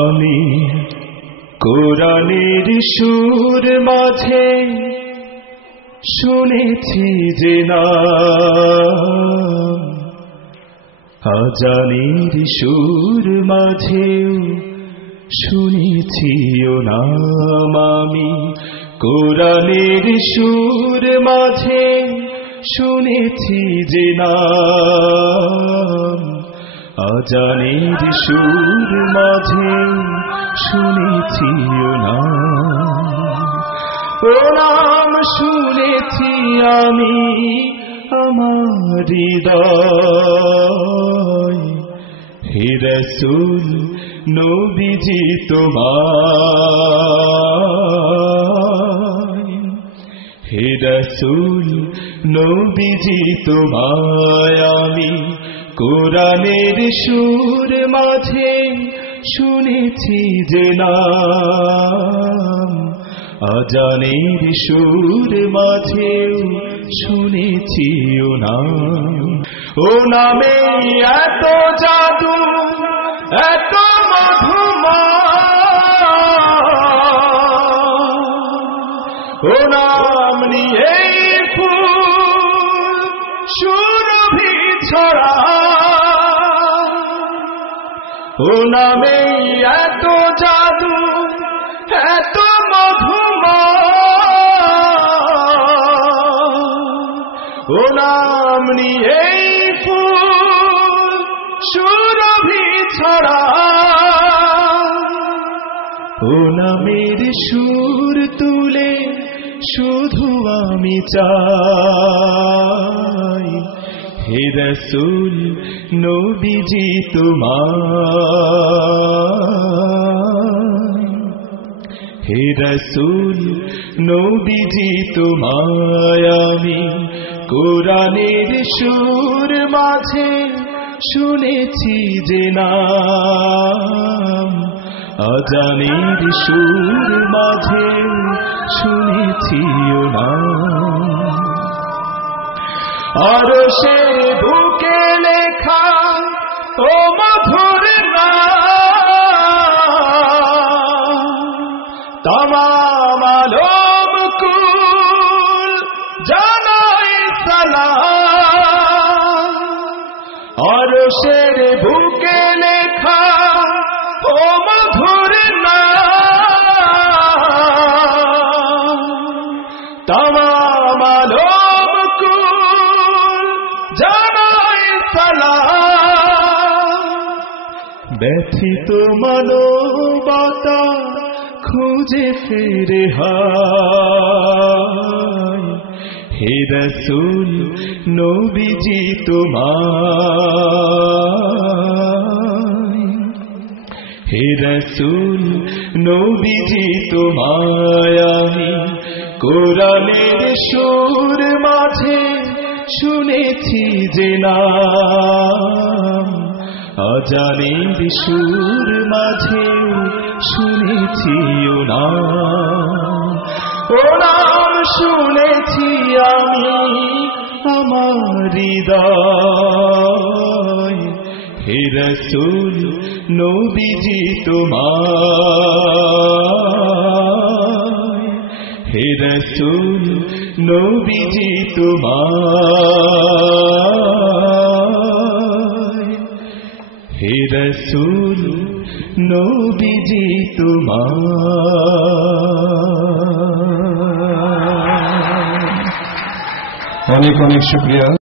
আমি কোরআনের সুর মাঝে শুনেছি যে নাম, আজানের সুর মাঝেও শুনেছি ও নাম। আমি কোরআনের সুর মাঝে শুনেছি যে নাম, আজানের সুর মাঝে শুনেছি ও নাম শুনেছি আমি আমার হৃদয়। হে রাসূল নবীজি তোমায়, হে রাসূল নবীজি তোমায় আমি কোরআনের সুর মাঝে শুনেছি যে নাম, আজানের সুর মাঝে শুনেছি ও নাম। ও নামে এত জাদু এত মধুময়, ও নাম নিয়ে ফুল সুরভি ছড়া, ও নামে এত জাদু এত মধুময়, ও নাম নিয়ে ফুল সুরভি ছড়া। ও নামের সুর তুলে শুধু আমি চাই, হে রাসূল নবীজি তোমায়, হে রাসূল নবীজি তোমায় আমি কোরআনের সুর মাঝে শুনেছি যে নাম, আজানের সুর মাঝে শুনেছি ও নাম। আরশে বুকে লেখা ও মধুর নাম, তামাম আলম কুল জানাই সালাম। আরশের বুকে লেখা ও মধুর নাম, তামাম আলম কুল জানাই সালাম। ব্যথিত মানবতা খুঁজে ফিরে হায়, হে রাসূল নবীজি তোমায়, হে রাসূল নবীজি তোমায় আমি কোরআনের সুর মাঝে শুনেছি যে নাম, আজানের সুর মাঝে শুনেছি ও নাম। ও নাম শুনেছি আমি আমার হৃদয়, হে রাসূল নবীজি তোমায়, হে রাসূল নবীজি তোমায়, হে রাসূল নবীজি তোমায়। অনেক অনেক শুকরিয়া।